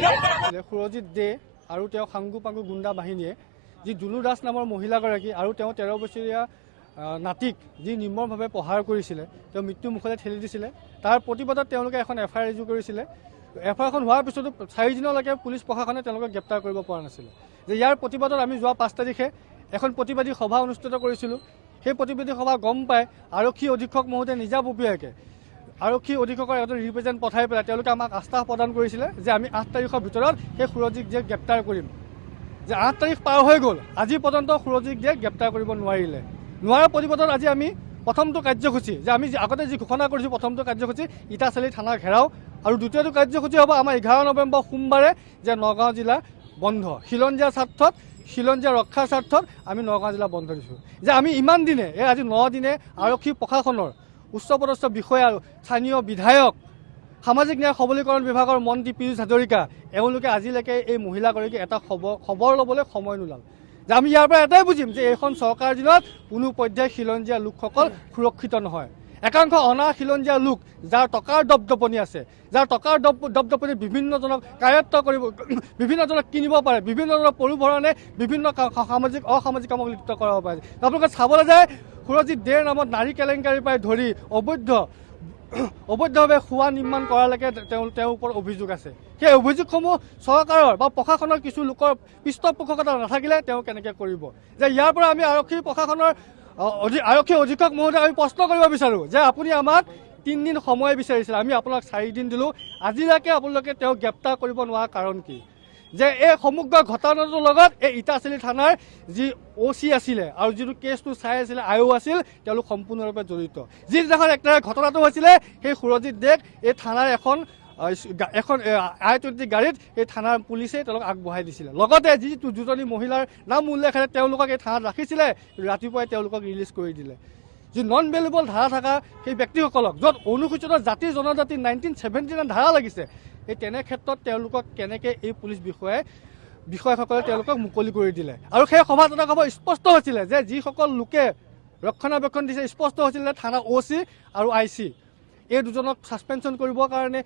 সুৰজিৎ দে আৰু তেওঁ সাংগু পাংগু গুণ্ডা বাহিনীয়ে যি দুলু দাস নামৰ মহিলাগৰাকী আৰু তেওঁ 13 বছৰীয়া নাতিক যি নিৰ্মমভাৱে প্ৰহাৰ কৰিছিলে, তেওঁ মৃত্যু মুখলৈ ঠেলি দিছিলে, তাৰ প্ৰতিবাদত তেওঁলোকে এখন এফআইআৰ ৰুজু কৰিছিলে। এফআইআৰখন হোৱাৰ পিছতো 4 দিনলৈকে পুলিচ প্ৰশাসনে তেওঁলোকক গ্ৰেপ্তাৰ কৰিব পৰা নাছিলে। যে ইয়াৰ প্ৰতিবাদত আমি যোৱা 5 তাৰিখে এখন প্ৰতিবাদী সভা অনুষ্ঠিত কৰিছিলোঁ। সেই প্ৰতিবাদী সভা গম পাই আৰক্ষী অধীক্ষক মহোদয়ে নিজাববীয়াকৈ আৰক্ষী অধীক্ষকৰ এজন ৰিপ্ৰেজেণ্ট পঠাই পেলাই তেওঁলোকে আমাক আশ্বাস প্ৰদান কৰিছিলে যে আমি 8 তাৰিখৰ ভিতৰত সেই সুৰজিৎ দিয়েক গ্ৰেপ্তাৰ কৰিম। যে 8 তাৰিখ পাৰ হৈ গ'ল, আজি পৰ্যন্ত সুৰজিৎ দিয়েক গ্ৰেপ্তাৰ কৰিব নোৱাৰিলে। নোৱাৰাৰ প্ৰতিবাদত আজি আমি প্ৰথমটো কাৰ্যসূচী যে আমি আগতে যি ঘোষণা কৰিছোঁ, প্ৰথমটো কাৰ্যসূচী ইটাচালি থানা ঘেৰাও, আৰু দ্বিতীয়টো কাৰ্যসূচী হ'ব আমাৰ 11 নৱেম্বৰ সোমবাৰে যে নগাঁও জিলা বন্ধ। খিলঞ্জীয়াৰ স্বাৰ্থত, খিলঞ্জীয়া ৰক্ষাৰ স্বাৰ্থত আমি নগাঁও জিলা বন্ধ দিছোঁ। যে আমি ইমান দিনে আজি 9 দিনে আৰক্ষী প্ৰশাসনৰ উচ্চপদস্থ বিষয়া, স্থানীয় বিধায়ক, সামাজিক ন্যায় সবলীকৰণ বিভাগৰ মন্ত্ৰী পীযুষ হাজৰিকা এওঁলোকে আজিলৈকে এই মহিলাগৰাকী এটা খবৰ ল'বলৈ সময় নোলাল। যে আমি ইয়াৰ পৰা এটাই বুজিম যে এইখন চৰকাৰৰ দিনত কোনো পৰ্যায়ে খিলঞ্জীয়া লোকসকল সুৰক্ষিত নহয়। একাংশ অনা খিলঞ্জীয়া লোক যাৰ টকাৰ দপদপনি আছে, যাৰ টকাৰ দপদপনি বিভিন্নজনক কায়ত্ব কৰিব, বিভিন্নজনক কিনিব পাৰে, বিভিন্নজনক পৰুভৰণে বিভিন্ন অসামাজিক কামক লিপ্ত কৰাব পাৰে। আপোনালোকে চাবলৈ যায় সুৰজিৎ দেৰ নামত নাৰী কেলেংকাৰীৰ পৰাই ধৰি অবৈধভাৱে খোৱা নিৰ্মাণ কৰালৈকে তেওঁৰ ওপৰত অভিযোগ আছে। সেই অভিযোগসমূহ চৰকাৰৰ বা প্ৰশাসনৰ কিছু লোকৰ পৃষ্ঠপোষকতা নাথাকিলে তেওঁ কেনেকৈ কৰিব। যে ইয়াৰ পৰা আমি আৰক্ষী প্ৰশাসনৰ আৰক্ষী অধীক্ষক মহোদয়ক আমি প্ৰশ্ন কৰিব বিচাৰোঁ যে আপুনি আমাক 3 দিন সময় বিচাৰিছিল, আমি আপোনাক 4 দিন দিলোঁ, আজিলৈকে আপোনালোকে তেওঁক গ্ৰেপ্তাৰ কৰিব নোৱাৰা কাৰণ কি? যে এই সমগ্ৰ ঘটনাটোৰ লগত এই ইটাচালি থানাৰ যি OC আছিলে আৰু যিটো কেছটো চাই আছিলে IO আছিল, তেওঁলোক সম্পূৰ্ণৰূপে জড়িত। যিদিনাখন একটা ঘটনাটো হৈছিলে সেই সুৰজিৎ দেক এই থানাৰ এখন I-20 গাড়ীত এই থানাৰ পুলিচে তেওঁলোক আগবঢ়াই দিছিলে। লগতে যি দুজনী মহিলাৰ নাম উল্লেখেৰে তেওঁলোকক এই থানাত ৰাখিছিলে, ৰাতিপুৱাই তেওঁলোকক ৰিলিজ কৰি দিলে। যি নন বেলেবল ধাৰা থকা সেই ব্যক্তিসকলক, য'ত অনুসূচিত জাতি জনজাতি 1979 ধাৰা লাগিছে, এই তেনে ক্ষেত্ৰত তেওঁলোকক কেনেকৈ এই পুলিচ বিষয়াসকলে তেওঁলোকক মুকলি কৰি দিলে। আৰু সেই সভাত এটা কথা স্পষ্ট হৈছিলে যে যিসকল লোকে ৰক্ষণাবেক্ষণ দিছে, স্পষ্ট হৈছিলে থানা OC আৰু IC এই দুজনক ছাছপেনশ্যন কৰিবৰ কাৰণে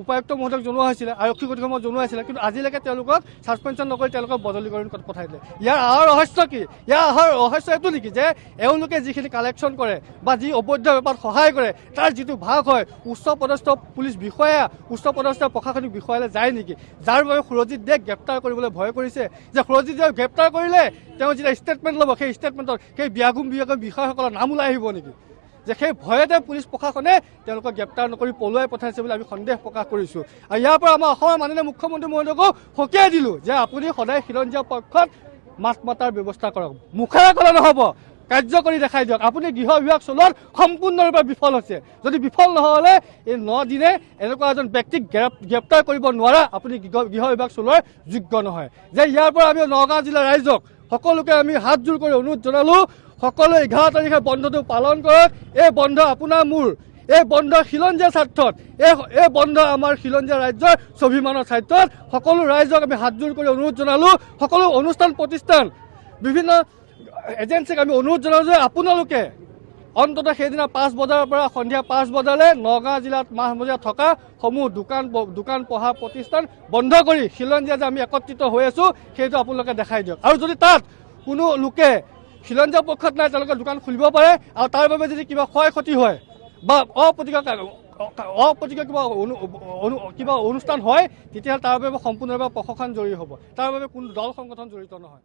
উপায়ুক্ত মহোদয়ক জনোৱা হৈছিলে, আৰক্ষী অধীক্ষকক জনোৱা হৈছিলে, কিন্তু আজিলৈকে তেওঁলোকক ছাছপেনশ্যন নকৰি তেওঁলোকক বদলীকৰণ পঠাই দিলে। ইয়াৰ আঁৰৰ ৰহস্য কি? ইয়াৰ আঁৰৰ ৰহস্য এইটো নেকি যে এওঁলোকে যিখিনি কালেকশ্যন কৰে বা যি অবৈধ বেপাৰত সহায় কৰে, তাৰ যিটো ভাগ হয় উচ্চপদস্থ পুলিচ বিষয়া, উচ্চপদস্থ প্ৰশাসনিক বিষয়ালৈ যায় নেকি? যাৰ বাবে সুৰজিৎ দেক গ্ৰেপ্তাৰ কৰিবলৈ ভয় কৰিছে। যে সুৰজিৎ দেক গ্ৰেপ্তাৰ কৰিলে তেওঁ যেতিয়া ষ্টেটমেণ্ট ল'ব, সেই ষ্টেটমেণ্টত সেই বিয়াগুম বিষয়াসকলৰ নাম ওলাই আহিব নেকি? যে সেই ভয়তে পুলিচ প্ৰশাসনে তেওঁলোকক গ্ৰেপ্তাৰ নকৰি পলুৱাই পঠাইছে বুলি আমি সন্দেহ প্ৰকাশ কৰিছোঁ। আৰু ইয়াৰ পৰা আমাৰ অসমৰ মাননীয় মুখ্যমন্ত্ৰী মহোদয়কো সকীয়াই দিলোঁ যে আপুনি সদায় খিলঞ্জীয়া পক্ষত মাত মাতাৰ ব্যৱস্থা কৰক, মুখেৰে ক'লে নহ'ব, কাৰ্য কৰি দেখাই দিয়ক। আপুনি গৃহ বিভাগ চলোৱাত সম্পূৰ্ণৰূপে বিফল হৈছে। যদি বিফল নহ'লে এই 9 দিনে এনেকুৱা এজন ব্যক্তিক গ্ৰেপ্তাৰ কৰিব নোৱাৰা, আপুনি গৃহ বিভাগ চলোৱাৰ যোগ্য নহয়। যে ইয়াৰ পৰা আমি নগাঁও জিলাৰ ৰাইজক সকলোকে আমি হাতজোৰ কৰি অনুৰোধ জনালোঁ, সকলোৱে 11 তাৰিখে বন্ধটো পালন কৰক। এই বন্ধ আপোনাৰ মোৰ, এই বন্ধ খিলঞ্জীয়া স্বাৰ্থত, এই বন্ধ আমাৰ খিলঞ্জীয়া ৰাজ্যৰ স্বাভিমানৰ স্বাৰ্থত। সকলো ৰাইজক আমি হাতজোৰ কৰি অনুৰোধ জনালোঁ, সকলো অনুষ্ঠান প্ৰতিষ্ঠান, বিভিন্ন এজেঞ্চিক আমি অনুৰোধ জনালোঁ যে আপোনালোকে অন্ততঃ সেইদিনা 5 বজাৰ পৰা সন্ধিয়া 5 বজালৈ নগাঁও জিলাত মাজমজিয়াত থকা সমূহ দোকান পহাৰ প্ৰতিষ্ঠান বন্ধ কৰি খিলঞ্জীয়া যে আমি একত্ৰিত হৈ আছোঁ সেইটো আপোনালোকে দেখাই দিয়ক। আৰু যদি তাত কোনো লোকে খিলঞ্জীয়া পক্ষত নাই, তেওঁলোকে দোকান খুলিব পাৰে। আৰু তাৰ বাবে যদি কিবা ক্ষয় ক্ষতি হয় বা অপ্ৰতীক্ষিত কিবা অনুষ্ঠান হয়, তেতিয়াহ'লে তাৰ বাবে সম্পূৰ্ণভাৱে প্ৰশাসন জড়িত হ'ব, তাৰ বাবে কোনো দল সংগঠন জড়িত নহয়।